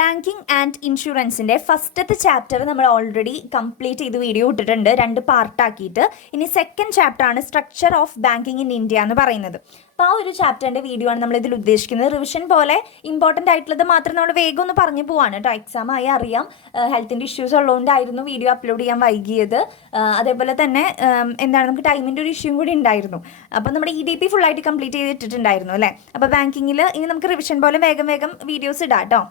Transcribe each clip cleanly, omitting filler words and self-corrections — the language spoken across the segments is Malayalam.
ബാങ്കിങ് ആൻഡ് ഇൻഷുറൻസിൻ്റെ ഫസ്റ്റത്തെ ചാപ്റ്റർ നമ്മൾ ഓൾറെഡി കംപ്ലീറ്റ് ചെയ്ത് വീഡിയോ ഇട്ടിട്ടുണ്ട്, 2 പാർട്ടാക്കിയിട്ട്. ഇനി സെക്കൻഡ് ചാപ്റ്റർ ആണ് structure of banking in India എന്ന് പറയുന്നത്. അപ്പോൾ ആ ഒരു ചാപ്റ്ററിൻ്റെ വീഡിയോ ആണ് നമ്മൾ ഇതിൽ ഉദ്ദേശിക്കുന്നത്. റിവിഷൻ പോലെ ഇമ്പോർട്ടൻ്റ് ആയിട്ടുള്ളത് മാത്രം നമ്മൾ വേഗം ഒന്ന് പറഞ്ഞു പോവാണ് കേട്ടോ. എക്സാം ആയി അറിയാം, ഹെൽത്തിൻ്റെ ഇഷ്യൂസ് ഉള്ളതുകൊണ്ടായിരുന്നു വീഡിയോ അപ്ലോഡ് ചെയ്യാൻ വൈകിയത്. അതേപോലെ തന്നെ എന്താണ്, നമുക്ക് ടൈമിൻ്റെ ഒരു ഇഷ്യൂ കൂടി ഉണ്ടായിരുന്നു. അപ്പോൾ നമ്മുടെ EDP ഫുള്ളായിട്ട് കംപ്ലീറ്റ് ചെയ്തിട്ടുണ്ടായിരുന്നു അല്ലേ. അപ്പോൾ ബാങ്കിങ്ങിൽ ഇനി നമുക്ക് റിവിഷൻ പോലെ വേഗം വീഡിയോസ് ഇടാം കേട്ടോ.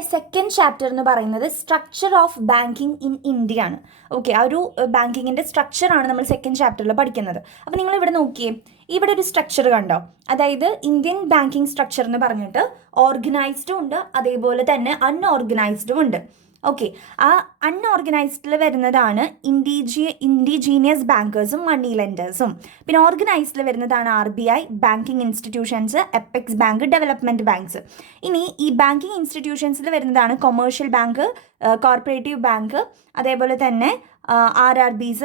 സെക്കൻഡ് ചാപ്റ്റർ എന്ന് പറയുന്നത് structure of banking in India ആണ്. ഓക്കെ, ആ ഒരു ബാങ്കിങ്ങിൻ്റെ സ്ട്രക്ചറാണ് നമ്മൾ സെക്കൻഡ് ചാപ്റ്ററിൽ പഠിക്കുന്നത്. അപ്പോൾ നിങ്ങൾ ഇവിടെ നോക്കിയേ, ഇവിടെ ഒരു സ്ട്രക്ചർ കണ്ടോ? അതായത് ഇന്ത്യൻ ബാങ്കിങ് സ്ട്രക്ചർ എന്ന് പറഞ്ഞിട്ട് ഓർഗനൈസ്ഡും ഉണ്ട്, അതേപോലെ തന്നെ അൺഓർഗനൈസ്ഡും ഉണ്ട്. ഓക്കെ, ആ അൺഓർഗനൈസ്ഡിൽ വരുന്നതാണ് ഇൻഡിജീനിയസ് ബാങ്കേഴ്സും മണി ലെൻഡേഴ്സും. പിന്നെ ഓർഗനൈസ്ഡിൽ വരുന്നതാണ് RBI, banking institutions, apex bank, development banks. ഇനി ഈ ബാങ്കിങ് ഇൻസ്റ്റിറ്റ്യൂഷൻസിൽ വരുന്നതാണ് കൊമേഴ്ഷ്യൽ ബാങ്ക്, കോർപ്പറേറ്റീവ് ബാങ്ക്, അതേപോലെ തന്നെ RRBs,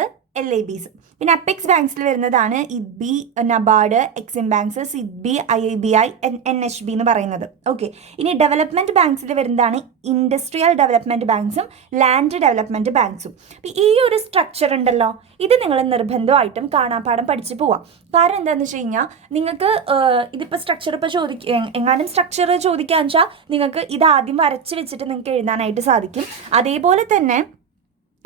LABs. പിന്നെ അപ്പെക്സ് ബാങ്ക്സിൽ വരുന്നതാണ് IDBI, NABARD, Exim banks, SIDBI, IIBI, NHB എന്ന് പറയുന്നത്. ഓക്കെ, ഇനി ഡെവലപ്മെൻറ്റ് ബാങ്ക്സിൽ വരുന്നതാണ് ഇൻഡസ്ട്രിയൽ ഡെവലപ്മെൻറ്റ് ബാങ്ക്സും ലാൻഡ് ഡെവലപ്മെൻറ്റ് ബാങ്ക്സും. അപ്പോൾ ഈ ഒരു സ്ട്രക്ചർ ഉണ്ടല്ലോ, ഇത് നിങ്ങൾ നിർബന്ധമായിട്ടും കാണാപ്പാഠം പഠിച്ച് പോവാം. കാരണം എന്താണെന്ന് വെച്ച് കഴിഞ്ഞാൽ നിങ്ങൾക്ക് ഇതിപ്പോൾ സ്ട്രക്ചർ എങ്ങാനും സ്ട്രക്ചർ ചോദിക്കുകയെന്ന് വെച്ചാൽ നിങ്ങൾക്ക് ഇത് ആദ്യം വരച്ച് വെച്ചിട്ട് നിങ്ങൾക്ക് എഴുതാനായിട്ട് സാധിക്കും. അതേപോലെ തന്നെ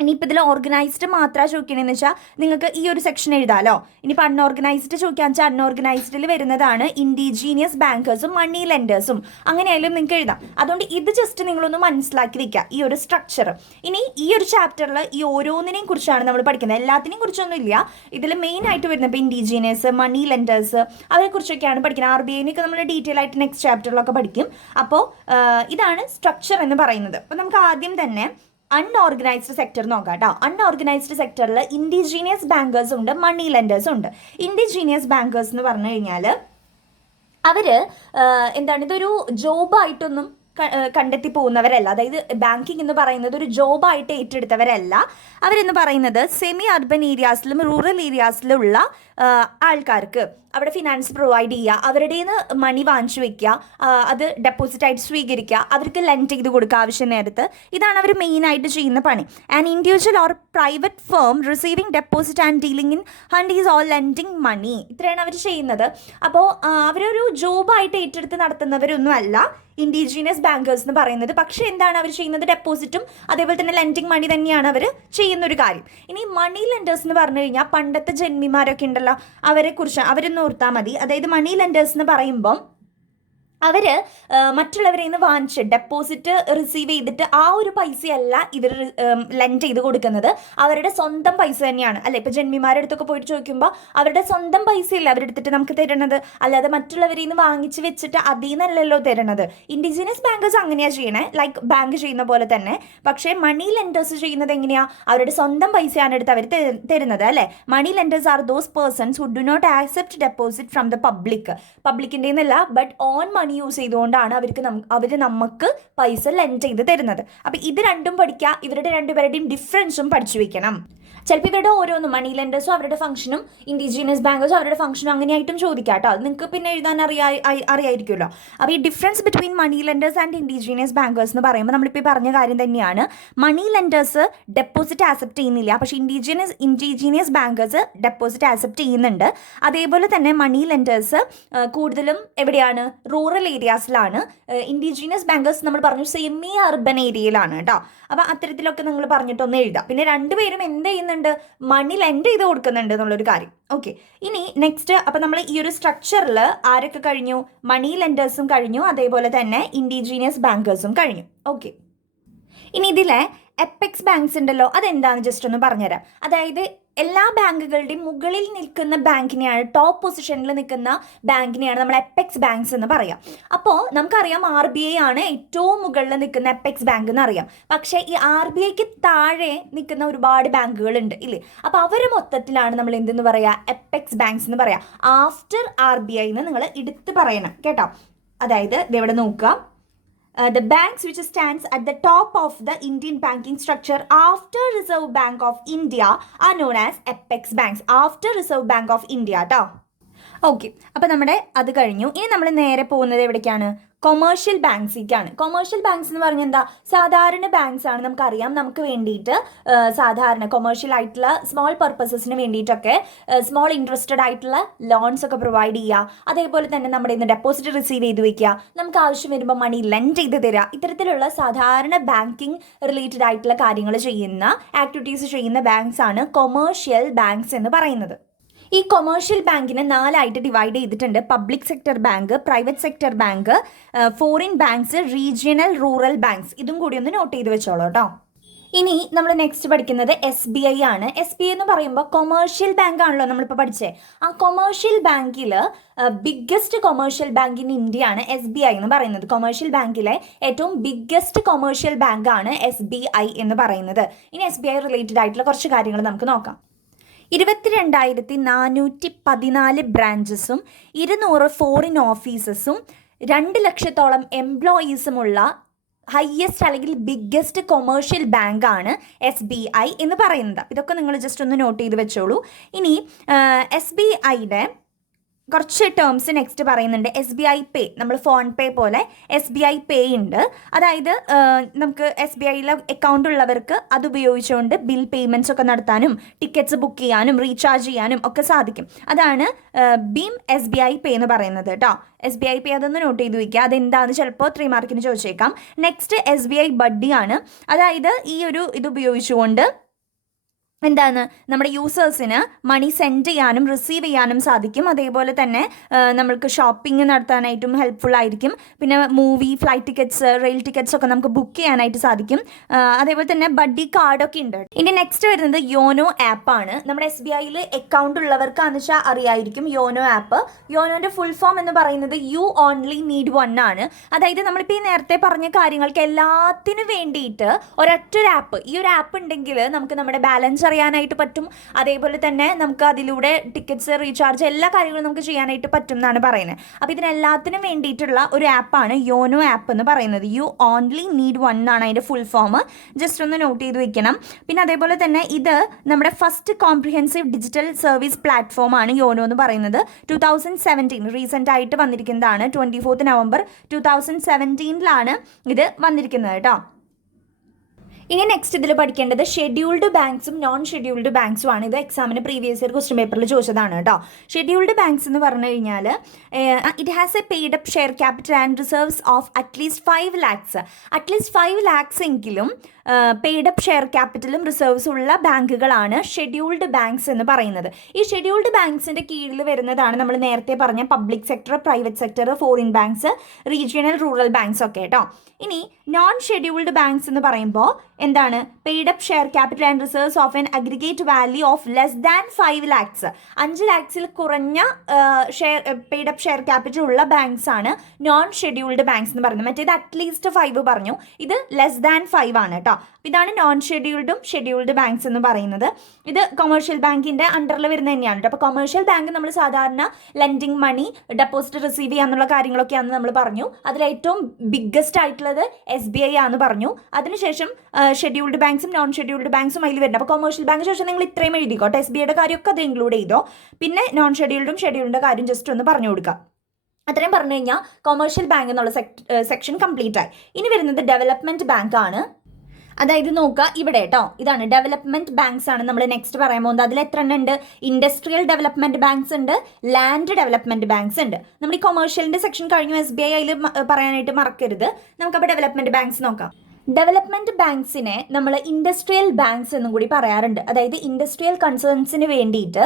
ഇനിയിപ്പോൾ ഇതിൽ ഓർഗനൈസ്ഡ് മാത്രമാണ് ചോദിക്കണമെന്ന് വെച്ചാൽ നിങ്ങൾക്ക് ഈ ഒരു സെക്ഷൻ എഴുതാമല്ലോ. ഇനിയിപ്പോൾ അൺഓർഗനൈസ്ഡ് ചോദിക്കാന്ന് വെച്ചാൽ അൺഓർഗനൈസ്ഡിൽ വരുന്നതാണ് ഇൻഡിജീനിയസ് ബാങ്കേഴ്സും മണി ലെൻഡേഴ്സും, അങ്ങനെയായാലും നിങ്ങൾക്ക് എഴുതാം. അതുകൊണ്ട് ഇത് ജസ്റ്റ് നിങ്ങളൊന്ന് മനസ്സിലാക്കി വെക്കുക, ഈ ഒരു സ്ട്രക്ചർ. ഇനി ഈ ഒരു ചാപ്റ്ററിൽ ഈ ഓരോന്നിനെയും കുറിച്ചാണ് നമ്മൾ പഠിക്കുന്നത്, എല്ലാത്തിനെയും കുറിച്ചൊന്നും ഇല്ല. ഇതിൽ മെയിൻ ആയിട്ട് വരുന്നത് ഇപ്പോൾ ഇൻഡിജീനിയസ്, മണി ലെൻഡേഴ്സ്, അവരെക്കുറിച്ചൊക്കെയാണ് പഠിക്കുന്നത്. RBIനൊക്കെ നമ്മൾ ഡീറ്റെയിൽ ആയിട്ട് നെക്സ്റ്റ് ചാപ്റ്ററിലൊക്കെ പഠിക്കും. അപ്പോൾ ഇതാണ് സ്ട്രക്ചർ എന്ന് പറയുന്നത്. അപ്പോൾ നമുക്ക് ആദ്യം തന്നെ അൺഓർഗനൈസ്ഡ് സെക്ടർ നോക്കാം കേട്ടോ. അൺഓർഗനൈസ്ഡ് സെക്ടറിൽ ഇൻഡിജീനിയസ് ബാങ്കേഴ്സും ഉണ്ട്, മണി ലെൻഡേഴ്സും ഉണ്ട്. ഇൻഡിജീനിയസ് ബാങ്കേഴ്സ് എന്ന് പറഞ്ഞു കഴിഞ്ഞാൽ അവർ എന്താണ്, ഇതൊരു ജോബായിട്ടൊന്നും കണ്ടെത്തി പോകുന്നവരല്ല. അതായത് ബാങ്കിങ് എന്ന് പറയുന്നത് ഒരു ജോബായിട്ട് ഏറ്റെടുത്തവരല്ല. അവരെന്ന് പറയുന്നത് സെമി അർബൻ ഏരിയാസിലും റൂറൽ ഏരിയാസിലുള്ള ആൾക്കാർക്ക് അവിടെ ഫിനാൻസ് പ്രൊവൈഡ് ചെയ്യുക, അവരുടെ നിന്ന് മണി വാങ്ങിച്ചു വെക്കുക, അത് ഡെപ്പോസിറ്റായിട്ട് സ്വീകരിക്കുക, അവർക്ക് ലെൻഡ് ചെയ്ത് കൊടുക്കുക ആവശ്യം നേരത്ത്. ഇതാണ് അവർ മെയിനായിട്ട് ചെയ്യുന്ന പണി. And individual or private firm receiving deposit and dealing in fund is all lending money. ഇത്രയാണ് അവർ ചെയ്യുന്നത്. അപ്പോൾ അവരൊരു ജോബായിട്ട് ഏറ്റെടുത്ത് നടത്തുന്നവരൊന്നും അല്ല ഇൻഡിജീനിയസ് ബാങ്കേഴ്സ് എന്ന് പറയുന്നത്. പക്ഷേ എന്താണ് അവർ ചെയ്യുന്നത്? ഡെപ്പോസിറ്റും അതേപോലെ തന്നെ ലെൻഡിങ് മണി തന്നെയാണ് അവർ ചെയ്യുന്നൊരു കാര്യം. ഇനി മണി ലെൻഡേഴ്സ് എന്ന് പറഞ്ഞു കഴിഞ്ഞാൽ പണ്ടത്തെ ജന്മിമാരൊക്കെ ഉണ്ടല്ലോ, അവരെക്കുറിച്ച് അവരൊന്ന് ഓർത്താൽ മതി. അതായത് മണി ലെൻഡേഴ്സ് എന്ന് പറയുമ്പം അവർ മറ്റുള്ളവരിൽ നിന്ന് വാങ്ങിച്ച് ഡെപ്പോസിറ്റ് റിസീവ് ചെയ്തിട്ട് ആ ഒരു പൈസയല്ല ഇവർ ലെൻഡ് ചെയ്ത് കൊടുക്കുന്നത്, അവരുടെ സ്വന്തം പൈസ തന്നെയാണ് അല്ലേ. ഇപ്പോൾ ജന്മിമാരുടെ അടുത്തൊക്കെ പോയിട്ട് ചോദിക്കുമ്പോൾ അവരുടെ സ്വന്തം പൈസയല്ല അവരെടുത്തിട്ട് നമുക്ക് തരുന്നത്, അല്ലാതെ മറ്റുള്ളവരിൽ നിന്ന് വാങ്ങിച്ച് വെച്ചിട്ട് അതിൽ നിന്നല്ലല്ലോ തരുന്നത്. ഇൻഡിജീനിയസ് ബാങ്കേഴ്സ് അങ്ങനെയാണ് ചെയ്യണേ, ലൈക്ക് ബാങ്ക് ചെയ്യുന്ന പോലെ തന്നെ. പക്ഷേ മണി ലെൻഡേഴ്സ് ചെയ്യുന്നത് എങ്ങനെയാണ്? അവരുടെ സ്വന്തം പൈസയാണ് എടുത്ത് അവർ തരുന്നത് അല്ലേ. Money lenders are those persons who do not accept deposit from the പബ്ലിക്കിൻ്റെ നിന്നല്ല, ബട്ട് ഓൺ മണി യൂസ് ചെയ്തുകൊണ്ടാണ് അവർ നമുക്ക് പൈസ ലെൻഡ് ചെയ്ത് തരുന്നത്. അപ്പോൾ ഇത് രണ്ടും പഠിക്കുക, ഇവരുടെ രണ്ടുപേരുടെയും ഡിഫറൻസും പഠിച്ചു വെക്കണം. ചിലപ്പോൾ ഇവരുടെ ഓരോന്നും മണി ലെൻഡേഴ്സും അവരുടെ ഫംഗ്ഷനും ഇൻഡിജീനിയസ് ബാങ്കേഴ്സും അവരുടെ ഫംഗ്ഷനും അങ്ങനെയായിട്ടും ചോദിക്കാം കേട്ടോ. അത് നിങ്ങൾക്ക് പിന്നെ എഴുതാൻ അറിയായിരിക്കുമല്ലോ. അപ്പോൾ ഈ difference between money lenders and indigenous bankers എന്ന് പറയുമ്പോൾ നമ്മളിപ്പോൾ പറഞ്ഞ കാര്യം തന്നെയാണ്. മണി ലെൻഡേഴ്സ് ഡെപ്പോസിറ്റ് ആക്സെപ്റ്റ് ചെയ്യുന്നില്ല, പക്ഷേ ഇൻഡിജീനിയസ് ബാങ്കേഴ്സ് ഡെപ്പോസിറ്റ് ആക്സെപ്റ്റ് ചെയ്യുന്നുണ്ട്. അതേപോലെ തന്നെ മണി ലെൻഡേഴ്സ് കൂടുതലും എവിടെയാണ്? റൂറൽ ഏരിയാസിലാണ്. ഇൻഡിജീനിയസ് ബാങ്കേഴ്സ് നമ്മൾ പറഞ്ഞു സെമി അർബൻ ഏരിയയിലാണ് കേട്ടോ. അപ്പോൾ അത്തരത്തിലൊക്കെ നിങ്ങൾ പറഞ്ഞിട്ടൊന്ന് എഴുതാം. പിന്നെ രണ്ടുപേരും എന്ത് ചെയ്യുന്നുണ്ട്? മണി ലെൻഡ് ചെയ്ത് കൊടുക്കുന്നുണ്ട് എന്നുള്ളൊരു കാര്യം. ഓക്കെ, ഇനി നെക്സ്റ്റ്, അപ്പോൾ നമ്മൾ ഈ ഒരു സ്ട്രക്ചറിൽ ആരൊക്കെ കഴിഞ്ഞു? മണി ലെൻഡേഴ്സും കഴിഞ്ഞു, അതേപോലെ തന്നെ ഇൻഡിജീനിയസ് ബാങ്കേഴ്സും കഴിഞ്ഞു. ഓക്കെ, ഇനി ഇതിലെ എപ്പെക്സ് ബാങ്ക്സ് ഉണ്ടല്ലോ, അതെന്താണെന്ന് ജസ്റ്റ് ഒന്ന് പറഞ്ഞുതരാം. അതായത് എല്ലാ ബാങ്കുകളുടെയും മുകളിൽ നിൽക്കുന്ന ബാങ്കിനെയാണ്, ടോപ്പ് പൊസിഷനിൽ നിൽക്കുന്ന ബാങ്കിനെയാണ് നമ്മൾ എപ്പെക്സ് ബാങ്ക്സ് എന്ന് പറയാം. അപ്പോൾ നമുക്കറിയാം RBI ആണ് ഏറ്റവും മുകളിൽ നിൽക്കുന്ന എപ്പെക്സ് ബാങ്ക് എന്ന് അറിയാം. പക്ഷേ ഈ RBIക്ക് താഴെ നിൽക്കുന്ന ഒരുപാട് ബാങ്കുകളുണ്ട് ഇല്ലേ. അപ്പോൾ അവർ മൊത്തത്തിലാണ് നമ്മൾ എന്തെന്ന് പറയുക? എപ്പെക്സ് ബാങ്ക്സ് എന്ന് പറയാം. ആഫ്റ്റർ RBI എന്ന് നിങ്ങൾ എടുത്ത് പറയണം കേട്ടോ. അതായത് ഇതെവിടെ നോക്കുക, the banks which stands at the top of the Indian banking structure after Reserve Bank of India are known as apex banks. After Reserve Bank of India ട്ടോ. ഓക്കെ, അപ്പോൾ നമ്മുടെ അത് കഴിഞ്ഞു. ഇനി നമ്മൾ നേരെ പോകുന്നത് എവിടേക്കാണ്? കൊമേഴ്ഷ്യൽ ബാങ്ക്സിലേക്കാണ്. കൊമേഴ്ഷ്യൽ ബാങ്ക്സ് എന്ന് പറഞ്ഞാൽ എന്താ? സാധാരണ ബാങ്ക്സ് ആണ്. നമുക്കറിയാം, നമുക്ക് വേണ്ടിയിട്ട് സാധാരണ കൊമേഴ്ഷ്യൽ ആയിട്ടുള്ള സ്മോൾ പർപ്പസസിന് വേണ്ടിയിട്ടൊക്കെ സ്മോൾ ഇൻട്രസ്റ്റഡ് ആയിട്ടുള്ള ലോൺസ് ഒക്കെ പ്രൊവൈഡ് ചെയ്യുക, അതേപോലെ തന്നെ നമ്മുടെ ഇന്ന് ഡെപ്പോസിറ്റ് റിസീവ് ചെയ്ത് വെക്കുക, നമുക്ക് ആവശ്യം വരുമ്പോൾ മണി ലെൻഡ് ചെയ്ത് തരിക, ഇത്തരത്തിലുള്ള സാധാരണ ബാങ്കിങ് റിലേറ്റഡ് ആയിട്ടുള്ള കാര്യങ്ങൾ ചെയ്യുന്ന ആക്ടിവിറ്റീസ് ചെയ്യുന്ന ബാങ്ക്സ് ആണ് കൊമേഴ്ഷ്യൽ ബാങ്ക്സ് എന്ന് പറയുന്നത്. ഈ കൊമേഴ്ഷ്യൽ ബാങ്കിനെ 4ആയിട്ട് ഡിവൈഡ് ചെയ്തിട്ടുണ്ട്. Public sector bank, private sector bank, foreign banks, regional rural banks. ഇതും കൂടി ഒന്ന് നോട്ട് ചെയ്ത് വെച്ചോളൂ കേട്ടോ. ഇനി നമ്മൾ നെക്സ്റ്റ് പഠിക്കുന്നത് SBI ആണ്. SBI എന്ന് പറയുമ്പോൾ കൊമേഴ്ഷ്യൽ ബാങ്ക് ആണല്ലോ നമ്മളിപ്പോൾ പഠിച്ചത്. ആ കൊമേഴ്ഷ്യൽ ബാങ്കിൽ biggest commercial bank in India ആണ് SBI എന്ന് പറയുന്നത്. കൊമേഴ്ഷ്യൽ ബാങ്കിലെ ഏറ്റവും ബിഗ്ഗസ്റ്റ് കൊമേഴ്ഷ്യൽ ബാങ്കാണ് SBI എന്ന് പറയുന്നത്. ഇനി SBI റിലേറ്റഡ് ആയിട്ടുള്ള കുറച്ച് കാര്യങ്ങൾ നമുക്ക് നോക്കാം. 22,414 ബ്രാഞ്ചസും 200 ഫോറിൻ ഓഫീസസും 2 ലക്ഷത്തോളം എംപ്ലോയീസുമുള്ള ഹയസ്റ്റ് അല്ലെങ്കിൽ ബിഗ്ഗസ്റ്റ് കൊമേഴ്ഷ്യൽ ബാങ്കാണ് SBI എന്ന് പറയുന്നത്. ഇതൊക്കെ നിങ്ങൾ ജസ്റ്റ് ഒന്ന് നോട്ട് ചെയ്ത് വെച്ചോളൂ. ഇനി SBIയുടെ കുറച്ച് ടേംസ് നെക്സ്റ്റ് പറയുന്നുണ്ട്. SBI പേ, നമ്മൾ ഫോൺ പേ പോലെ SBI പേ ഉണ്ട്. അതായത് നമുക്ക് SBIയിലെ അക്കൗണ്ട് ഉള്ളവർക്ക് അത് ഉപയോഗിച്ചുകൊണ്ട് ബിൽ പേയ്മെൻറ്റ്സ് ഒക്കെ നടത്താനും ടിക്കറ്റ്സ് ബുക്ക് ചെയ്യാനും റീചാർജ് ചെയ്യാനും ഒക്കെ സാധിക്കും. അതാണ് ഭീം SBI പേ എന്ന് പറയുന്നത് കേട്ടോ. SBI പേ അതൊന്ന് നോട്ട് ചെയ്ത് വയ്ക്കുക. അതെന്താണെന്ന് ചിലപ്പോൾ 3 മാർക്കിന് ചോദിച്ചേക്കാം. നെക്സ്റ്റ് SBI ബഡ്ഡി ആണ്. അതായത് ഈ ഒരു ഇത് ഉപയോഗിച്ചുകൊണ്ട് എന്താണ് നമ്മുടെ യൂസേഴ്സിന് മണി സെൻഡ് ചെയ്യാനും റിസീവ് ചെയ്യാനും സാധിക്കും. അതേപോലെ തന്നെ നമ്മൾക്ക് ഷോപ്പിംഗ് നടത്താനായിട്ടും ഹെൽപ്ഫുൾ ആയിരിക്കും. പിന്നെ movie, flight tickets, rail tickets ഒക്കെ നമുക്ക് ബുക്ക് ചെയ്യാനായിട്ട് സാധിക്കും. അതേപോലെ തന്നെ ബഡ്ഡി കാർഡൊക്കെ ഉണ്ട്. ഇനി നെക്സ്റ്റ് വരുന്നത് യോനോ ആപ്പാണ്. നമ്മുടെ SBIയിൽ അക്കൗണ്ട് ഉള്ളവർക്കാന്ന് വെച്ചാൽ അറിയായിരിക്കും യോനോ ആപ്പ്. യോനോൻ്റെ ഫുൾ ഫോം എന്ന് പറയുന്നത് യു ഓൺലി നീഡ് വൺ ആണ്. അതായത് നമ്മളിപ്പോൾ ഈ നേരത്തെ പറഞ്ഞ കാര്യങ്ങൾക്ക് എല്ലാത്തിനും വേണ്ടിയിട്ട് ഒരൊറ്റൊരു ആപ്പ്, ഈ ഒരു ആപ്പ് ഉണ്ടെങ്കിൽ നമുക്ക് നമ്മുടെ ബാലൻസ് അറിയാനായിട്ട് പറ്റും. അതേപോലെ തന്നെ നമുക്ക് അതിലൂടെ ടിക്കറ്റ്സ്, റീചാർജ്, എല്ലാ കാര്യങ്ങളും നമുക്ക് ചെയ്യാനായിട്ട് പറ്റും എന്നാണ് പറയുന്നത്. അപ്പോൾ ഇതിനെല്ലാത്തിനും വേണ്ടിയിട്ടുള്ള ഒരു ആപ്പാണ് യോനോ ആപ്പ് എന്ന് പറയുന്നത്. യു ഓൺലി നീഡ് വൺ എന്നാണ് അതിൻ്റെ ഫുൾ ഫോം. ജസ്റ്റ് ഒന്ന് നോട്ട് ചെയ്ത് വെക്കണം. പിന്നെ അതേപോലെ തന്നെ ഇത് നമ്മുടെ ഫസ്റ്റ് കോംപ്രിഹെൻസീവ് ഡിജിറ്റൽ സർവീസ് പ്ലാറ്റ്ഫോമാണ് യോനോ എന്ന് പറയുന്നത്. 2017 റീസെൻ്റ് ആയിട്ട് വന്നിരിക്കുന്നതാണ്. 24 നവംബർ 2017 ഇത് വന്നിരിക്കുന്നത് കേട്ടോ. ഇനി നെക്സ്റ്റ് ഇതിൽ പഠിക്കേണ്ടത് ഷെഡ്യൂൾഡ് ബാങ്ക്സും നോൺ ഷെഡ്യൂൾഡ് ബാങ്ക്സും ആണ്. ഇത് എക്സാമിന് പ്രീവിയസ് ഇയർ ക്വസ്റ്റ്യൻ പേപ്പറിൽ ചോദിച്ചതാണ് കേട്ടോ. ഷെഡ്യൂൾഡ് ബാങ്ക്സ് എന്ന് പറഞ്ഞു കഴിഞ്ഞാൽ it has A paid up share capital and reserves of at least 5 lakhs. At least 5 lakhs എങ്കിലും പെയ്ഡ് അപ്പ് ഷെയർ ക്യാപിറ്റലും റിസർവ്സും ഉള്ള ബാങ്കുകളാണ് ഷെഡ്യൂൾഡ് ബാങ്ക്സ് എന്ന് പറയുന്നത്. ഈ ഷെഡ്യൂൾഡ് ബാങ്ക്സിൻ്റെ കീഴിൽ വരുന്നതാണ് നമ്മൾ നേരത്തെ പറഞ്ഞ public sector, private sector, foreign banks, regional rural banks ഒക്കെ കേട്ടോ. ഇനി നോൺ ഷെഡ്യൂൾഡ് ബാങ്ക്സ് എന്ന് പറയുമ്പോൾ എന്താണ്? Paid up share capital and reserves of an aggregate value of less than 5 lakhs. 5 lakhsൽ കുറഞ്ഞ പെയ്ഡ് അപ്പ് ഷെയർ ക്യാപിറ്റൽ ഉള്ള ബാങ്ക്സ് ആണ് നോൺ ഷെഡ്യൂൾഡ് ബാങ്ക്സ് എന്ന് പറയുന്നത്. മറ്റേത് അറ്റ്ലീസ്റ്റ് 5 പറഞ്ഞു, ഇത് ലെസ് ദാൻ 5 ആണ് കേട്ടോ. ഇതാണ് നോൺ ഷെഡ്യൂൾഡും ഷെഡ്യൂൾഡ് ബാങ്ക്സ് എന്ന് പറയുന്നത്. ഇത് കൊമേഴ്ഷ്യൽ ബാങ്കിൻ്റെ അണ്ടറിൽ വരുന്ന തന്നെയാണ് കേട്ടോ. അപ്പോൾ കൊമേഴ്ഷ്യൽ ബാങ്ക് നമ്മൾ സാധാരണ ലെൻഡിങ് മണി, ഡെപ്പോസിറ്റ് റിസീവ് ചെയ്യാന്നുള്ള കാര്യങ്ങളൊക്കെയാണെന്ന് നമ്മൾ പറഞ്ഞു. അതിലേറ്റവും ബിഗ്ഗസ്റ്റ് ആയിട്ടുള്ളത് SBI ആണെന്ന് പറഞ്ഞു. അതിനുശേഷം ഷെഡ്യൂൾഡ് ബാങ്ക്സും നോൺ ഷെഡ്യൂൾഡ് ബാങ്ക്സും അതിൽ വരുന്നത്. അപ്പോൾ കൊമേഴ്ഷ്യൽ ബാങ്ക് ശേഷം നിങ്ങൾ ഇത്രയും എഴുതിക്കോട്ടെ. SBIയുടെ കാര്യമൊക്കെ അത് ഇൻക്ലൂഡ് ചെയ്തോ. പിന്നെ നോൺ ഷെഡ്യൂൾഡും ഷെഡ്യൂൾഡിൻ്റെ കാര്യം ജസ്റ്റ് ഒന്ന് പറഞ്ഞു കൊടുക്കുക. അത്രയും പറഞ്ഞു കഴിഞ്ഞാൽ കൊമേഴ്ഷ്യൽ ബാങ്ക് എന്നുള്ള സെക്ഷൻ കംപ്ലീറ്റ് ആയി. ഇനി വരുന്നത് ഡെവലപ്മെൻറ്റ് ബാങ്ക് ആണ്. അതായത് നോക്കുക ഇവിടെ കേട്ടോ, ഇതാണ് ഡെവലപ്മെൻറ്റ് ബാങ്ക്സ് ആണ് നമ്മൾ നെക്സ്റ്റ് പറയാൻ പോകുന്നത്. അതിൽ എത്ര എണ്ണം ഉണ്ട്? ഇൻഡസ്ട്രിയൽ ഡെവലപ്മെൻറ്റ് ബാങ്ക്സ് ഉണ്ട്, ലാൻഡ് ഡെവലപ്മെൻറ്റ് ബാങ്ക്സ് ഉണ്ട്. നമ്മൾ ഈ കൊമേഴ്ഷ്യലിൻ്റെ സെക്ഷൻ കഴിഞ്ഞു, SBI അതിൽ പറയാനായിട്ട് മറക്കരുത്. നമുക്കപ്പോൾ ഡെവലപ്മെൻറ്റ് ബാങ്ക്സ് നോക്കാം. ഡെവലപ്മെൻറ്റ് ബാങ്ക്സിനെ നമ്മൾ ഇൻഡസ്ട്രിയൽ ബാങ്ക്സ് എന്നും കൂടി പറയാറുണ്ട്. അതായത് ഇൻഡസ്ട്രിയൽ കൺസേൺസിന് വേണ്ടിയിട്ട്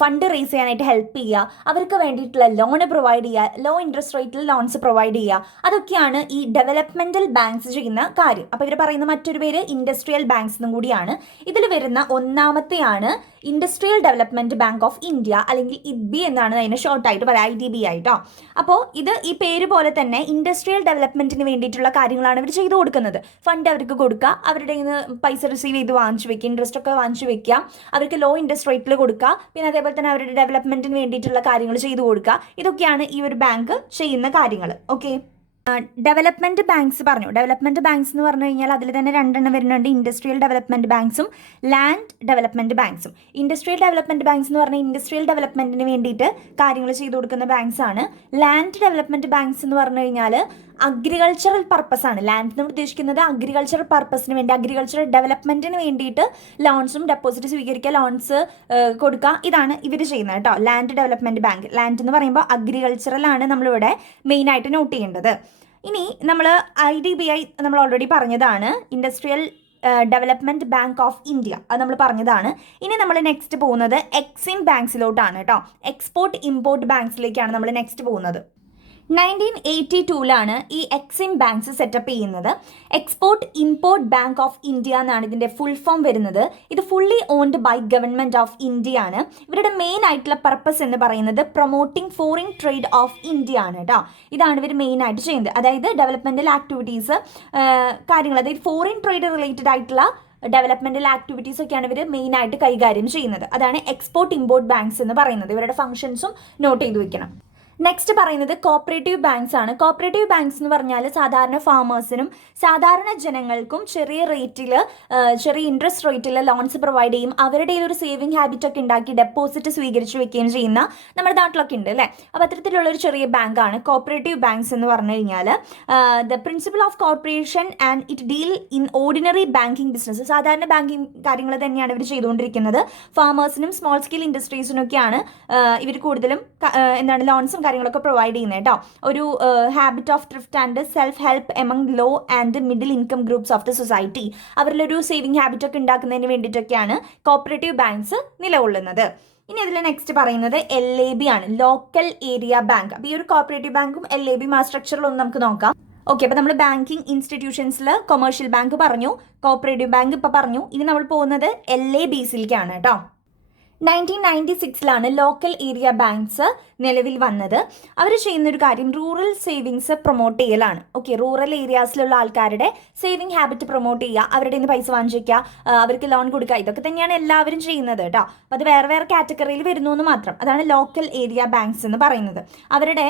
ഫണ്ട് റേസ് ചെയ്യാനായിട്ട് ഹെൽപ്പ് ചെയ്യുക, അവർക്ക് വേണ്ടിയിട്ടുള്ള ലോണ് പ്രൊവൈഡ് ചെയ്യുക, ലോ ഇൻട്രസ്റ്റ് റേറ്റിൽ ലോൺസ് പ്രൊവൈഡ് ചെയ്യുക, അതൊക്കെയാണ് ഈ ഡെവലപ്മെൻറ്റൽ ബാങ്ക്സ് ചെയ്യുന്ന കാര്യം. അപ്പോൾ ഇവർ പറയുന്ന മറ്റൊരു പേര് ഇൻഡസ്ട്രിയൽ ബാങ്ക്സ് എന്നും കൂടിയാണ്. ഇതിൽ വരുന്ന ഒന്നാമത്തെയാണ് industrial development bank of India, അല്ലെങ്കിൽ IDB എന്നാണ് അതിനെ ഷോർട്ടായിട്ട് പറയാം, IDB ആയിട്ടോ. അപ്പോൾ ഇത് ഈ പേര് പോലെ തന്നെ ഇൻഡസ്ട്രിയൽ ഡെവലപ്മെൻറ്റിന് വേണ്ടിയിട്ടുള്ള കാര്യങ്ങളാണ് ഇവർ ചെയ്തു കൊടുക്കുന്നത്. ഫണ്ട് അവർക്ക് കൊടുക്കുക, അവരുടെ നിന്ന് പൈസ റിസീവ് ചെയ്ത് വാങ്ങിച്ചു വെക്കുക, ഇൻട്രസ്റ്റ് ഒക്കെ വാങ്ങിച്ചു വെക്കുക, അവർക്ക് ലോ ഇൻട്രസ്റ്റ് റേറ്റിൽ കൊടുക്കുക, പിന്നെ അതേപോലെ തന്നെ അവരുടെ ഡെവലപ്മെൻറ്റിന് വേണ്ടിയിട്ടുള്ള കാര്യങ്ങൾ ചെയ്തു കൊടുക്കുക. ഇതൊക്കെയാണ് ഈ ഒരു ബാങ്ക് ചെയ്യുന്ന കാര്യങ്ങൾ. ഓക്കെ. ഡെവലപ്മെൻറ്റ് ബാങ്ക്സ് പറഞ്ഞു. ഡെവലപ്മെൻറ്റ് ബാങ്ക്സ് എന്ന് പറഞ്ഞു കഴിഞ്ഞാൽ അതിൽ തന്നെ രണ്ടെണ്ണം വരുന്നുണ്ട്. ഇൻഡസ്ട്രിയൽ ഡെവലപ്മെൻറ്റ് ബാങ്ക്സും ലാൻഡ് ഡെവലപ്മെൻറ്റ് ബാങ്ക്സും. ഇൻഡസ്ട്രിയൽ ഡെവലപ്മെൻറ്റ് ബാങ്ക്സ് എന്ന് പറഞ്ഞാൽ ഇൻഡസ്ട്രിയൽ ഡെവലപ്മെൻറ്റിന് വേണ്ടിയിട്ട് കാര്യങ്ങൾ ചെയ്തു കൊടുക്കുന്ന ബാങ്ക്സ് ആണ്. ലാൻഡ് ഡെവലപ്മെൻറ്റ് ബാങ്ക്സ് എന്ന് പറഞ്ഞു കഴിഞ്ഞാൽ അഗ്രികൾച്ചറൽ പർപ്പസ് ആണ്. ലാൻഡ് എന്ന് ഉദ്ദേശിക്കുന്നത് അഗ്രികൾച്ചറൽ പർപ്പസിന് വേണ്ടി, അഗ്രികൾച്ചറൽ ഡെവലപ്മെൻറ്റിന് വേണ്ടിയിട്ട് ലോൺസും ഡെപ്പോസിറ്റ് സ്വീകരിക്കുക, ലോൺസ് കൊടുക്കുക, ഇതാണ് ഇവർ ചെയ്യുന്നത് കേട്ടോ. Land development bank. ലാൻഡ് എന്ന് പറയുമ്പോൾ അഗ്രികൾച്ചറലാണ് നമ്മളിവിടെ മെയിനായിട്ട് നോട്ട് ചെയ്യേണ്ടത്. ഇനി നമ്മൾ IDBI നമ്മൾ ഓൾറെഡി പറഞ്ഞതാണ്, industrial development bank of India, അത് നമ്മൾ പറഞ്ഞതാണ്. ഇനി നമ്മൾ നെക്സ്റ്റ് പോകുന്നത് എക്സിം ബാങ്ക്സിലോട്ടാണ് കേട്ടോ. എക്സ്പോർട്ട് ഇമ്പോർട്ട് ബാങ്ക്സിലേക്കാണ് നമ്മൾ നെക്സ്റ്റ് പോകുന്നത്. 1982 ഈ എക്സിം ബാങ്ക്സ് സെറ്റപ്പ് ചെയ്യുന്നത്. Export import bank of India എന്നാണ് ഇതിൻ്റെ ഫുൾ ഫോം വരുന്നത്. ഇത് fully owned by government of India ആണ്. ഇവരുടെ മെയിൻ ആയിട്ടുള്ള പർപ്പസ് എന്ന് പറയുന്നത് promoting foreign trade of India ആണ് കേട്ടോ. ഇതാണ് ഇവർ മെയിൻ ആയിട്ട് ചെയ്യുന്നത്. അതായത് ഡെവലപ്മെൻറ്റൽ ആക്ടിവിറ്റീസ് കാര്യങ്ങൾ, അതായത് ഫോറിൻ ട്രേഡ് റിലേറ്റഡ് ആയിട്ടുള്ള ഡെവലപ്മെൻറ്റൽ ആക്ടിവിറ്റീസ് ഒക്കെയാണ് ഇവർ മെയിനായിട്ട് കൈകാര്യം ചെയ്യുന്നത്. അതാണ് എക്സ്പോർട്ട് ഇമ്പോർട്ട് ബാങ്ക്സ് എന്ന് പറയുന്നത്. ഇവരുടെ ഫംഗ്ഷൻസും നോട്ട് ചെയ്ത് വെക്കണം. നെക്സ്റ്റ് പറയുന്നത് കോപ്പറേറ്റീവ് ബാങ്ക്സ് ആണ്. കോപ്പറേറ്റീവ് ബാങ്ക്സ് എന്ന് പറഞ്ഞാൽ സാധാരണ ഫാമേഴ്സിനും സാധാരണ ജനങ്ങൾക്കും ചെറിയ റേറ്റിൽ, ചെറിയ ഇൻട്രസ്റ്റ് റേറ്റിൽ ലോൺസ് പ്രൊവൈഡ് ചെയ്യും. അവരുടെ ഒരു സേവിങ് ഹാബിറ്റ് ഒക്കെ ഉണ്ടാക്കി ഡെപ്പോസിറ്റ് സ്വീകരിച്ച് വെക്കുകയും ചെയ്യുന്ന നമ്മുടെ നാട്ടിലൊക്കെ ഉണ്ട് അല്ലേ. അപ്പോൾ അത്തരത്തിലുള്ളൊരു ചെറിയ ബാങ്കാണ് കോപ്പറേറ്റീവ് ബാങ്ക്സ് എന്ന് പറഞ്ഞു കഴിഞ്ഞാൽ. The principle of corporation and it deal in ordinary banking business. സാധാരണ ബാങ്കിങ് കാര്യങ്ങൾ തന്നെയാണ് ഇവർ ചെയ്തുകൊണ്ടിരിക്കുന്നത്. ഫാമേഴ്സിനും സ്മോൾ സ്കെയിൽ ഇൻഡസ്ട്രീസിനൊക്കെയാണ് ഇവർ കൂടുതലും ലോൺസും കാര്യങ്ങളൊക്കെ പ്രൊവൈഡ് ചെയ്യുന്നത് കേട്ടോ. ഒരു habit of thrift and self help among low and middle income groups of the society. അവരിലൊരു സേവിങ് ഹാബിറ്റ് ഒക്കെ ഉണ്ടാക്കുന്നതിന് വേണ്ടിയിട്ടൊക്കെയാണ് കോപ്പറേറ്റീവ് ബാങ്ക്സ് നിലകൊള്ളുന്നത്. ഇനി അതിൽ നെക്സ്റ്റ് പറയുന്നത് LAB ആണ്, ലോക്കൽ ഏരിയ ബാങ്ക്. അപ്പോൾ ഈ ഒരു കോപ്പറേറ്റീവ് ബാങ്കും LAB ആ സ്ട്രക്ചറിലൊന്നും നമുക്ക് നോക്കാം. ഓക്കെ, അപ്പോൾ നമ്മൾ ബാങ്കിങ് ഇൻസ്റ്റിറ്റ്യൂഷൻസിൽ കൊമേഴ്ഷ്യൽ ബാങ്ക് പറഞ്ഞു, കോപ്പറേറ്റീവ് ബാങ്ക് ഇപ്പോൾ പറഞ്ഞു. ഇനി നമ്മൾ പോകുന്നത് LABസിലേക്കാണ് കേട്ടോ. 1996 ലോക്കൽ ഏരിയ ബാങ്ക്സ് നിലവിൽ വന്നത്. അവർ ചെയ്യുന്നൊരു കാര്യം റൂറൽ സേവിങ്സ് പ്രൊമോട്ട് ചെയ്യലാണ്. ഓക്കെ, റൂറൽ ഏരിയാസിലുള്ള ആൾക്കാരുടെ സേവിങ് ഹാബിറ്റ് പ്രൊമോട്ട് ചെയ്യുക, അവരുടെ നിന്ന് പൈസ വാങ്ങിക്കുക, അവർക്ക് ലോൺ കൊടുക്കുക, ഇതൊക്കെ തന്നെയാണ് എല്ലാവരും ചെയ്യുന്നത് കേട്ടോ. അപ്പോൾ അത് വേറെ വേറെ കാറ്റഗറിയിൽ വരുന്നു എന്ന് മാത്രം. അതാണ് ലോക്കൽ ഏരിയ ബാങ്ക്സ് എന്ന് പറയുന്നത്. അവരുടെ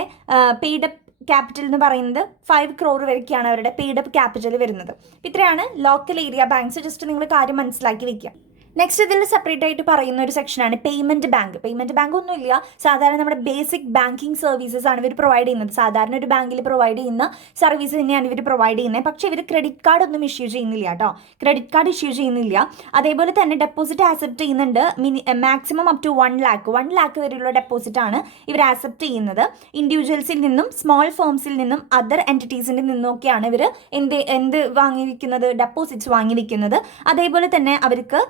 പെയ്ഡപ്പ് ക്യാപിറ്റൽ എന്ന് പറയുന്നത് 5 crore വരെയൊക്കെയാണ് അവരുടെ പെയ്ഡപ്പ് ക്യാപിറ്റൽ വരുന്നത്. ഇത്രയാണ് ലോക്കൽ ഏരിയ ബാങ്ക്സ്. ജസ്റ്റ് നിങ്ങൾ കാര്യം മനസ്സിലാക്കി വെക്കുക. നെക്സ്റ്റ് ഇതിൽ സെപ്പറേറ്റ് ആയിട്ട് പറയുന്ന ഒരു സെക്ഷനാണ് പേയ്മെൻറ്റ് ബാങ്ക്. പേയ്മെൻറ്റ് ബാങ്ക് ഒന്നുമില്ല, സാധാരണ നമ്മുടെ ബേസിക് ബാങ്കിങ് സർവീസസ് ആണ് ഇവർ പ്രൊവൈഡ് ചെയ്യുന്നത്. സാധാരണ ഒരു ബാങ്കിൽ പ്രൊവൈഡ് ചെയ്യുന്ന സർവീസ് തന്നെയാണ് ഇവർ പ്രൊവൈഡ് ചെയ്യുന്നത്. പക്ഷേ ഇവർ ക്രെഡിറ്റ് കാർഡ് ഒന്നും ഇഷ്യൂ ചെയ്യുന്നില്ല കേട്ടോ. ക്രെഡിറ്റ് കാർഡ് ഇഷ്യൂ ചെയ്യുന്നില്ല. അതേപോലെ തന്നെ ഡെപ്പോസിറ്റ് ആക്സെപ്റ്റ് ചെയ്യുന്നുണ്ട്. മാക്സിമം അപ് ടു 1 lakh വരെയുള്ള ഡെപ്പോസിറ്റാണ് ഇവർ ആക്സെപ്റ്റ് ചെയ്യുന്നത്. ഇൻഡിവിജ്വൽസിൽ നിന്നും സ്മോൾ ഫേംസിൽ നിന്നും അതർ എൻറ്റിറ്റീസിൻ്റെ നിന്നൊക്കെയാണ് ഇവർ എന്ത് വാങ്ങിയിരിക്കുന്നത്, ഡെപ്പോസിറ്റ്സ് വാങ്ങിയിരിക്കുന്നത്. അതേപോലെ തന്നെ അവർക്ക്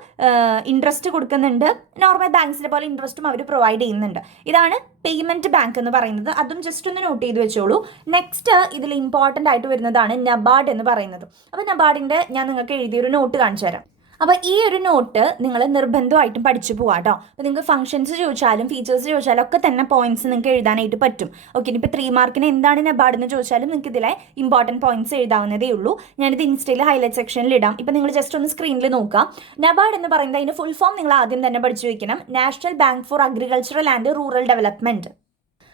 ഇൻട്രസ്റ്റ് കൊടുക്കുന്നുണ്ട്. നോർമൽ ബാങ്ക്സിനെ പോലെ ഇൻട്രസ്റ്റും അവർ പ്രൊവൈഡ് ചെയ്യുന്നുണ്ട്. ഇതാണ് പേയ്മെൻറ്റ് ബാങ്ക് എന്ന് പറയുന്നത്. അതും ജസ്റ്റ് ഒന്ന് നോട്ട് ചെയ്ത് വെച്ചോളൂ. നെക്സ്റ്റ് ഇതിൽ ഇമ്പോർട്ടൻ്റ് ആയിട്ട് വരുന്നതാണ് നബാർഡ് എന്ന് പറയുന്നത്. അപ്പോൾ നബാർഡിൻ്റെ ഞാൻ നിങ്ങൾക്ക് എഴുതിയൊരു നോട്ട് കാണിച്ചു തരാം. അപ്പോൾ ഈ ഒരു നോട്ട് നിങ്ങൾ നിർബന്ധമായിട്ടും പഠിച്ചു പോകാം കേട്ടോ. അപ്പോൾ നിങ്ങൾക്ക് ഫംഗ്ഷൻസ് ചോദിച്ചാലും ഫീച്ചേഴ്സ് ചോദിച്ചാലും ഒക്കെ തന്നെ പോയിന്റ്സ് നിങ്ങൾക്ക് എഴുതാനായിട്ട് പറ്റും. ഓക്കെ, ഇനിയിപ്പോൾ 3 മാർക്കിന് എന്താണ് നബാർഡ് എന്ന് ചോദിച്ചാലും നിങ്ങൾക്ക് ഇതിലെ ഇമ്പോർട്ടൻറ്റ് പോയിന്റ്സ് എഴുതാവുന്നതേ ഉള്ളൂ. ഞാനിത് ഇൻസ്റ്റയിൽ ഹൈലൈറ്റ് സെക്ഷനിൽ ഇടാം. ഇപ്പോൾ നിങ്ങൾ ജസ്റ്റ് ഒന്ന് സ്ക്രീനിൽ നോക്കാം. നബാർഡ് എന്ന് പറയുന്നത് അതിൻ്റെ ഫുൾ ഫോം നിങ്ങൾ ആദ്യം തന്നെ പഠിച്ചു വയ്ക്കണം. National bank for agricultural and rural development.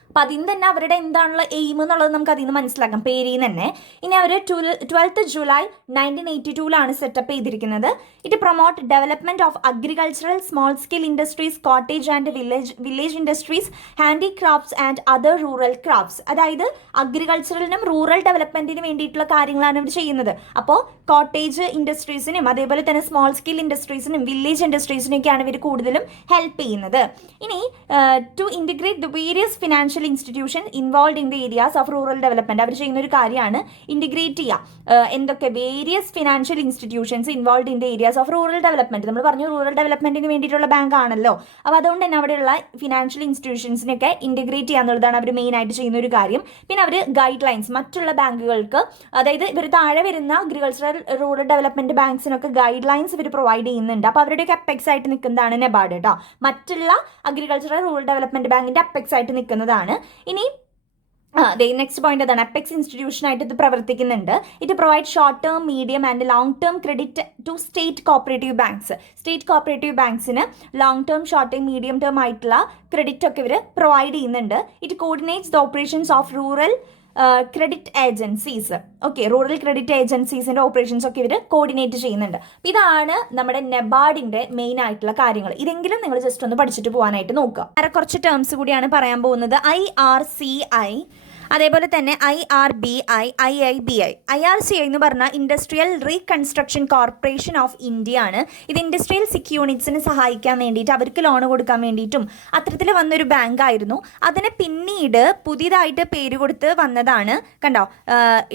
അപ്പോൾ അതിന് തന്നെ അവരുടെ എന്താണുള്ള എയിം എന്നുള്ളത് നമുക്ക് അതിൽ നിന്ന് മനസ്സിലാക്കാം, പേരിൽ നിന്ന് തന്നെ. ഇനി അവർ 12th July 1982 സെറ്റപ്പ് ചെയ്തിരിക്കുന്നത്. It promote development of agricultural small scale industries, cottage and village industries, handicrafts and other rural crafts. അതായത് അഗ്രികൾച്ചറലിനും റൂറൽ ഡെവലപ്മെൻറ്റിന് വേണ്ടിയിട്ടുള്ള കാര്യങ്ങളാണ് ഇവർ ചെയ്യുന്നത്. അപ്പോൾ കോട്ടേജ് ഇൻഡസ്ട്രീസിനും അതേപോലെ തന്നെ സ്മോൾ സ്കെയിൽ ഇൻഡസ്ട്രീസിനും വില്ലേജ് ഇൻഡസ്ട്രീസിനൊക്കെയാണ് ഇവർ കൂടുതലും ഹെൽപ്പ് ചെയ്യുന്നത്. ഇനി to integrate the various financial institution involve in the areas of rural development. അവർ ചെയ്യുന്ന ഒരു കാര്യമാണ് ഇൻറ്റിഗ്രേറ്റ് ചെയ്യുക എന്തൊക്കെ various financial institutions involve in the areas of rural development. നമ്മൾ പറഞ്ഞു റൂറൽ ഡെവലപ്മെൻറ്റിന് വേണ്ടിയിട്ടുള്ള ബാങ്ക് ആണല്ലോ. അപ്പോൾ അതുകൊണ്ട് തന്നെ അവിടെയുള്ള ഫിനാൻഷ്യൽ ഇൻസ്റ്റിറ്റ്യൂഷൻസിനൊക്കെ ഇൻറ്റിഗ്രേറ്റ് ചെയ്യുക എന്നുള്ളതാണ് അവർ മെയിനായിട്ട് ചെയ്യുന്ന ഒരു കാര്യം. പിന്നെ അവർ ഗൈഡ് ലൈൻസ് മറ്റുള്ള ബാങ്കുകൾക്ക്, അതായത് ഇവർ താഴെ വരുന്ന അഗ്രികൾച്ചറൽ റൂറൽ ഡെവലപ്മെൻറ്റ് ബാങ്ക്സിനൊക്കെ ഗൈഡ് ലൈൻസ് ഇവർ പ്രൊവൈഡ് ചെയ്യുന്നുണ്ട്. അപ്പോൾ അവരുടെയൊക്കെ അപ്പെക്സ് ആയിട്ട് നിൽക്കുന്നതാണ് നബാർഡ് കേട്ടോ. മറ്റുള്ള അഗ്രികൾച്ചറൽ റൂറൽ ഡെവലപ്മെൻറ്റ് ബാങ്കിൻ്റെ അപ്പെക്സ് ആയിട്ട് നിൽക്കുന്നതാണ്. ഇനി നെക്സ്റ്റ് പോയിന്റ് അതാണ്, അപ്പെക്സ് ഇൻസ്റ്റിറ്റ്യൂഷൻ ആയിട്ട് ഇത് പ്രവർത്തിക്കുന്നുണ്ട്. It provide short term, medium and long term credit to state cooperative banks. State cooperative ബാങ്ക്സിന് long term, short term, medium term ആയിട്ടുള്ള ക്രെഡിറ്റ് ഒക്കെ ഇവർ പ്രൊവൈഡ് ചെയ്യുന്നുണ്ട്. It coordinates the operations of rural credit agencies. Okay, rural credit ഏജൻസീസിൻ്റെ ഓപ്പറേഷൻസ് ഒക്കെ ഇവർ കോർഡിനേറ്റ് ചെയ്യുന്നുണ്ട്. ഇതാണ് നമ്മുടെ നെബാർഡിൻ്റെ മെയിൻ ആയിട്ടുള്ള കാര്യങ്ങൾ. ഇതെങ്കിലും നിങ്ങൾ ജസ്റ്റ് ഒന്ന് പഠിച്ചിട്ട് പോകാനായിട്ട് നോക്കുക. വേറെ കുറച്ച് ടേംസ് കൂടിയാണ് പറയാൻ പോകുന്നത്. IRCI, അതേപോലെ തന്നെ IRBI, IIBI. IRCI എന്ന് പറഞ്ഞാൽ industrial reconstruction corporation of India ആണ്. ഇത് ഇൻഡസ്ട്രിയൽ സിക്ക് യൂണിറ്റ്സിന് സഹായിക്കാൻ വേണ്ടിയിട്ട്, അവർക്ക് ലോൺ കൊടുക്കാൻ വേണ്ടിയിട്ടും അത്തരത്തിൽ വന്നൊരു ബാങ്ക് ആയിരുന്നു. അതിന് പിന്നീട് പുതിയതായിട്ട് പേര് കൊടുത്ത് വന്നതാണ്, കണ്ടോ,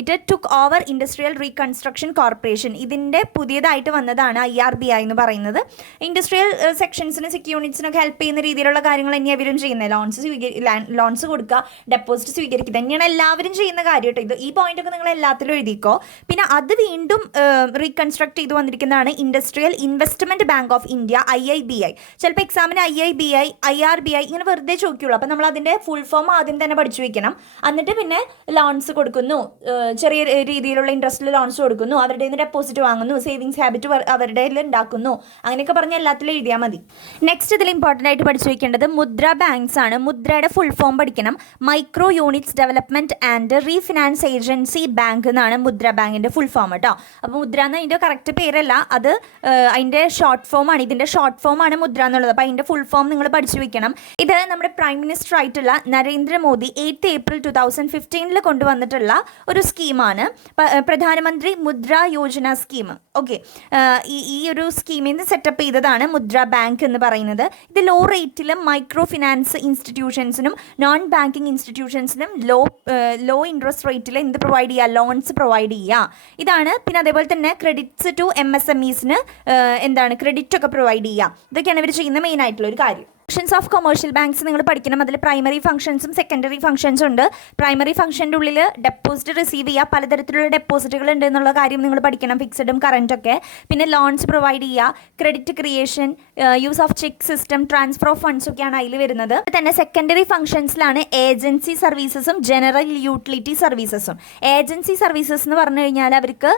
it took over industrial reconstruction corporation. ഇതിൻ്റെ പുതിയതായിട്ട് വന്നതാണ് IRBI എന്ന് പറയുന്നത്. ഇൻഡസ്ട്രിയൽ സെക്ഷൻസിന് സിക്ക് യൂണിറ്റ്സിനൊക്കെ ഹെൽപ്പ് ചെയ്യുന്ന രീതിയിലുള്ള കാര്യങ്ങൾ തന്നെയാണ് ഇവരും ചെയ്യുന്നത്. ലോൺസ് കൊടുക്കുക, ഡെപ്പോസിറ്റ് സ്വീകരിക്കുക, തന്നെയാണ് എല്ലാവരും ചെയ്യുന്ന കാര്യം കേട്ടോ. ഇത് ഈ പോയിന്റൊക്കെ നിങ്ങൾ എല്ലാത്തിലും എഴുതിക്കോ. പിന്നെ അത് വീണ്ടും റീകൺസ്ട്രക്ട് ചെയ്ത് വന്നിരിക്കുന്നതാണ് industrial investment bank of India, IIBI. ചിലപ്പോൾ എക്സാമിന് IIBI, IRBI ഇങ്ങനെ വെറുതെ ചോദിക്കുള്ളൂ. അപ്പം നമ്മൾ അതിൻ്റെ ഫുൾ ഫോം ആദ്യം തന്നെ പഠിച്ചു വെക്കണം. എന്നിട്ട് പിന്നെ ലോൺസ് കൊടുക്കുന്നു, ചെറിയ രീതിയിലുള്ള ഇൻട്രസ്റ്റിൽ ലോൺസ് കൊടുക്കുന്നു, അവരുടെ നിന്ന് ഡെപ്പോസിറ്റ് വാങ്ങുന്നു, സേവിങ്സ് ഹാബിറ്റ് അവരുടെ ഉണ്ടാക്കുന്നു, അങ്ങനെയൊക്കെ പറഞ്ഞ് എല്ലാത്തിലും എഴുതിയാൽ മതി. നെക്സ്റ്റ് ഇതിൽ ഇമ്പോർട്ടൻ്റ് ആയിട്ട് പഠിച്ചു വെക്കേണ്ടത് മുദ്ര ബാങ്ക്സ് ആണ്. മുദ്രയുടെ ഫുൾ ഫോം പഠിക്കണം. Micro units development and refinance agency bank എന്നാണ് മുദ്ര ബാങ്കിന്റെ ഫുൾ ഫോം കേട്ടോ. അപ്പോൾ മുദ്ര എന്ന് അതിൻ്റെ കറക്റ്റ് പേരല്ല, അത് അതിൻ്റെ ഷോർട്ട് ഫോം ആണ്. ഇതിൻ്റെ ഷോർട്ട് ഫോം ആണ് മുദ്ര എന്നുള്ളത്. അപ്പോൾ അതിൻ്റെ ഫുൾ ഫോം നിങ്ങൾ പഠിച്ചു വെക്കണം. ഇത് നമ്മുടെ പ്രൈം മിനിസ്റ്റർ ആയിട്ടുള്ള നരേന്ദ്രമോദി 8 ഏപ്രിൽ 2015 കൊണ്ടുവന്നിട്ടുള്ള ഒരു സ്കീമാണ്, പ്രധാനമന്ത്രി മുദ്ര യോജന സ്കീം. ഓക്കെ, ഈ ഒരു സ്കീമിൽ നിന്ന് സെറ്റപ്പ് ചെയ്തതാണ് മുദ്ര ബാങ്ക് എന്ന് പറയുന്നത്. ഇത് ലോ റേറ്റിലും മൈക്രോ ഫിനാൻസ് ഇൻസ്റ്റിറ്റ്യൂഷൻസിനും നോൺ ബാങ്കിങ് ഇൻസ്റ്റിറ്റ്യൂഷൻസിനും ലോ ഇൻട്രസ്റ്റ് റേറ്റിൽ എന്ത് പ്രൊവൈഡ് ചെയ്യുക, ലോൺസ് പ്രൊവൈഡ് ചെയ്യുക. ഇതാണ്. പിന്നെ അതേപോലെ തന്നെ ക്രെഡിറ്റ്സ് ടു MSMEസിന് ക്രെഡിറ്റ് ഒക്കെ പ്രൊവൈഡ് ചെയ്യുക. ഇതൊക്കെയാണ് ഇവർ ചെയ്യുന്ന മെയിൻ ആയിട്ടുള്ള ഒരു കാര്യം. ഫങ്ഷൻസ് ഓഫ് കൊമേഴ്ഷ്യൽ ബാങ്ക്സ് നിങ്ങൾ പഠിക്കണം. അതിൽ പ്രൈമറി ഫംഗ്ഷൻസും സെക്കൻഡറി ഫംഗ്ഷൻസും ഉണ്ട്. പ്രൈമറി ഫംഗ്ഷൻ്റെ ഉള്ളിൽ ഡെപ്പോസിറ്റ് റിസീവ് ചെയ്യുക, പലതരത്തിലുള്ള ഡെപ്പോസിറ്റുകൾ ഉണ്ട് എന്നുള്ള കാര്യം നിങ്ങൾ പഠിക്കണം, ഫിക്സഡും കറൻറ്റൊക്കെ. പിന്നെ ലോൺസ് പ്രൊവൈഡ് ചെയ്യുക, credit creation, use of cheque system, transfer of funds ഒക്കെയാണ് അതിൽ വരുന്നത്. തന്നെ സെക്കൻഡറി ഫംഗ്ഷൻസിലാണ് agency services general utility services. Agency services എന്ന് പറഞ്ഞു കഴിഞ്ഞാൽ അവർക്ക്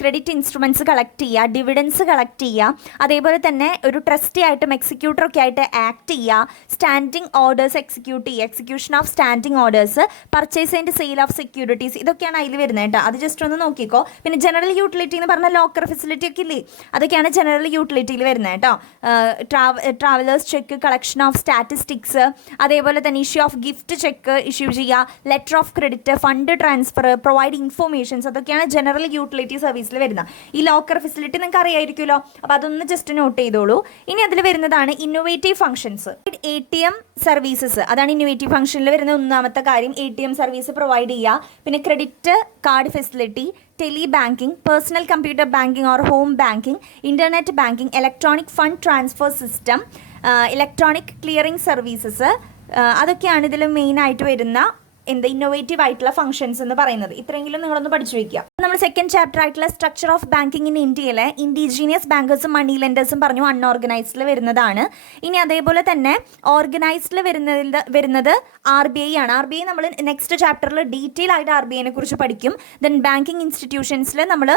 ക്രെഡിറ്റ് ഇൻസ്ട്രുമെൻറ്റ്സ് കളക്ട് ചെയ്യുക, ഡിവിഡൻസ് കളക്ട് ചെയ്യുക, അതേപോലെ തന്നെ ഒരു ട്രസ്റ്റി ആയിട്ടും എക്സിക്യൂട്ടറൊക്കെ ആയിട്ട് ആക്ട് ചെയ്യുക, സ്റ്റാൻഡിംഗ് ഓർഡേഴ്സ് എക്സിക്യൂട്ട് ചെയ്യുക, execution of standing orders, purchase and sale of securities, ഇതൊക്കെയാണ് അതിൽ വരുന്നത് കേട്ടോ. അത് ജസ്റ്റ് ഒന്ന് നോക്കിക്കോ. പിന്നെ ജനറൽ യൂട്ടിലിറ്റി എന്ന് പറഞ്ഞാൽ ലോക്കർ ഫെസിലിറ്റി ഒക്കെ ഇല്ലേ, അതൊക്കെയാണ് ജനറൽ യൂട്ടിലിറ്റിയിൽ വരുന്നത് കേട്ടോ. Travellers cheque, collection of statistics, അതേപോലെ തന്നെ issue of gift cheque issue ചെയ്യുക, letter of credit, fund transfer, provide informations, അതൊക്കെയാണ് ജനറൽ യൂട്ടിലിറ്റി സർവീസിൽ വരുന്നത്. ഈ ലോക്കർ ഫെസിലിറ്റി നിങ്ങൾക്ക് അറിയായിരിക്കുമല്ലോ, അപ്പോൾ അതൊന്ന് ജസ്റ്റ് നോട്ട് ചെയ്തോളൂ. ഇനി അതിൽ വരുന്നതാണ് ഇന്നോവേറ്റീവ് ഫംഗ്ഷൻസ്. ATM സർവീസസ്, അതാണ് ഇന്നോവേറ്റീവ് ഫംഗ്ഷനിൽ വരുന്ന ഒന്നാമത്തെ കാര്യം. ATM സർവീസ് പ്രൊവൈഡ് ചെയ്യുക. പിന്നെ credit card facility, tele banking, personal computer banking or home banking, internet banking, electronic fund transfer system, electronic clearing services, അതൊക്കെയാണ് ഇതിൽ മെയിനായിട്ട് വരുന്ന ഇന്നോവേറ്റീവ് ആയിട്ടുള്ള ഫംഗ്ഷൻസ് എന്ന് പറയുന്നത്. ഇത്രയെങ്കിലും നിങ്ങളൊന്ന് പഠിച്ചു വയ്ക്കുക. നമ്മൾ സെക്കൻഡ് ചാപ്റ്റർ ആയിട്ടുള്ള സ്ട്രക്ചർ ഓഫ് ബാങ്കിങ് ഇൻ ഇന്ത്യയിലെ ഇൻഡിജീനിയസ് ബാങ്കേഴ്സും മണി ലെൻഡേഴ്സും പറഞ്ഞു അൺഓർഗനൈസ്ഡിൽ വരുന്നതാണ്. ഇനി അതേപോലെ തന്നെ ഓർഗനൈസ്ഡിൽ വരുന്നത് RBI ആണ്. RBI നമ്മൾ നെക്സ്റ്റ് ചാപ്റ്ററിൽ ഡീറ്റെയിൽ ആയിട്ട് RBIനെ കുറിച്ച് പഠിക്കും. ദെൻ ബാങ്കിങ് ഇൻസ്റ്റിറ്റ്യൂഷൻസിൽ നമ്മൾ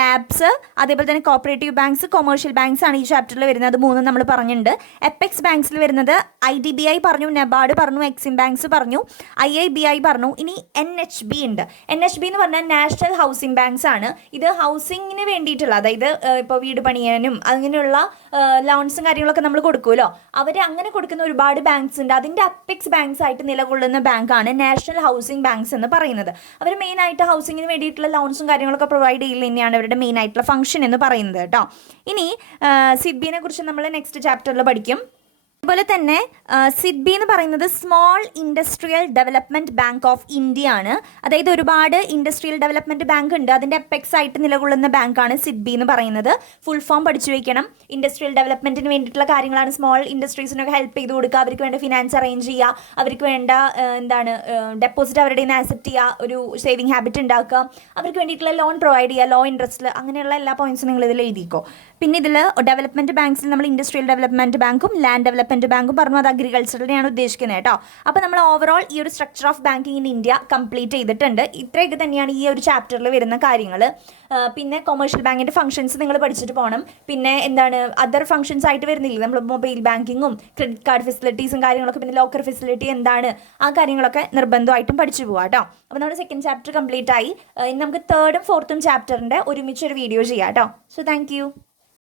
ലാബ്സ്, അതേപോലെ തന്നെ കോപ്പറേറ്റീവ് ബാങ്ക്സ്, കൊമേഴ്ഷ്യൽ ബാങ്ക്സ് ആണ് ഈ ചാപ്റ്ററിൽ വരുന്നത്. അത് മൂന്നും നമ്മൾ പറഞ്ഞിട്ടുണ്ട്. എപ്പെക്സ് ബാങ്ക്സിൽ വരുന്നത് IDBI പറഞ്ഞു, നെബാർഡ് പറഞ്ഞു, എക്സിം ബാങ്ക്സ് പറഞ്ഞു, IIBI പറഞ്ഞു. ഇനി NHB ഉണ്ട്. NHB എന്ന് പറഞ്ഞാൽ നാഷണൽ ഹൗസിംഗ് ബാങ്ക്സ് ആണ്. ഇത് ഹൗസിങ്ങിന് വേണ്ടിയിട്ടുള്ള, അതായത് ഇപ്പോൾ വീട് പണിയാനും അങ്ങനെയുള്ള ലോൺസും കാര്യങ്ങളൊക്കെ നമ്മൾ കൊടുക്കുമല്ലോ, അവർ അങ്ങനെ കൊടുക്കുന്ന ഒരുപാട് ബാങ്ക്സ് ഉണ്ട്. അതിൻ്റെ അപ്പെക്സ് ബാങ്ക്സ് ആയിട്ട് നിലകൊള്ളുന്ന ബാങ്കാണ് നാഷണൽ ഹൗസിംഗ് ബാങ്ക്സ് എന്ന് പറയുന്നത്. അവർ മെയിനായിട്ട് ഹൗസിങ്ങിന് വേണ്ടിയിട്ടുള്ള ലോൺസും കാര്യങ്ങളൊക്കെ പ്രൊവൈഡ് ചെയ്യൽ തന്നെയാണ് അവരുടെ മെയിൻ ആയിട്ടുള്ള ഫംഗ്ഷൻ എന്ന് പറയുന്നത് കേട്ടോ. ഇനി സിഡ്ബിനെ കുറിച്ച് നമ്മൾ നെക്സ്റ്റ് ചാപ്റ്ററിൽ പഠിക്കും. അതുപോലെ തന്നെ സിഡ്ബി എന്ന് പറയുന്നത് small industrial development bank of India ആണ്. അതായത് ഒരുപാട് ഇൻഡസ്ട്രിയൽ ഡെവലപ്മെൻറ്റ് ബാങ്ക് ഉണ്ട്, അതിൻ്റെ അപ്പെക്സ് ആയിട്ട് നിലകൊള്ളുന്ന ബാങ്കാണ് സിഡ്ബി എന്ന് പറയുന്നത്. ഫുൾ ഫോം പഠിച്ചു വയ്ക്കണം. ഇൻഡസ്ട്രിയൽ ഡെവലപ്മെൻറ്റിന് വേണ്ടിയിട്ടുള്ള കാര്യങ്ങളാണ്. സ്മോൾ ഇൻഡസ്ട്രീസിനൊക്കെ ഹെൽപ്പ് ചെയ്ത് കൊടുക്കുക, അവർക്ക് വേണ്ട ഫിനാൻസ് അറേഞ്ച് ചെയ്യുക, അവർക്ക് വേണ്ട ഡെപ്പോസിറ്റ് അവരുടെ നിന്ന് ആക്സെപ്റ്റ് ചെയ്യുക, ഒരു സേവിങ് ഹാബിറ്റ് ഉണ്ടാക്കുക, അവർക്ക് വേണ്ടിയിട്ടുള്ള ലോൺ പ്രൊവൈഡ് ചെയ്യുക, ലോ ഇൻട്രസ്റ്റിൽ, അങ്ങനെയുള്ള എല്ലാ പോയിന്റ്സും നിങ്ങൾ ഇതിൽ എഴുതിക്കോ. പിന്നെ ഇതിൽ ഡെവലപ്മെൻറ്റ് ബാങ്ക്സിൽ നമ്മൾ ഇൻഡസ്ട്രിയൽ ഡെവലപ്മെൻറ്റ് ബാങ്കും ലാൻഡ് ഡെവലപ്മെൻറ്റ് ബാങ്കും പറഞ്ഞു, അത് അഗ്രികൾച്ചറിനെയാണ് ഉദ്ദേശിക്കുന്നത് കേട്ടോ. അപ്പോൾ നമ്മൾ ഓവറോൾ ഈ ഒരു structure of banking in India complete ചെയ്തിട്ടുണ്ട്. ഇത്രയൊക്കെ തന്നെയാണ് ഈ ഒരു ചാപ്റ്ററിൽ വരുന്ന കാര്യങ്ങൾ. പിന്നെ കൊമേഴ്ഷ്യൽ ബാങ്കിൻ്റെ ഫംഗ്ഷൻസ് നിങ്ങൾ പഠിച്ചിട്ട് പോകണം. പിന്നെ എന്താണ് അതർ ഫംഗ്ഷൻസ് ആയിട്ട് വരുന്നില്ല, നമ്മൾ മൊബൈൽ ബാങ്കിങ്ങും ക്രെഡിറ്റ് കാർഡ് ഫെസിലിറ്റീസും കാര്യങ്ങളൊക്കെ, പിന്നെ ലോക്കർ ഫെസിലിറ്റി എന്താണ്, ആ കാര്യങ്ങളൊക്കെ നിർബന്ധമായിട്ടും പഠിച്ചു പോകാം കേട്ടോ. അപ്പോൾ നമ്മുടെ സെക്കൻഡ് ചാപ്റ്റർ കംപ്ലീറ്റ് ആയി. ഇനി നമുക്ക് തേർഡും ഫോർത്തും ചാപ്റ്ററിൻ്റെ ഒരുമിച്ചൊരു വീഡിയോ ചെയ്യാം കേട്ടോ. So thank you.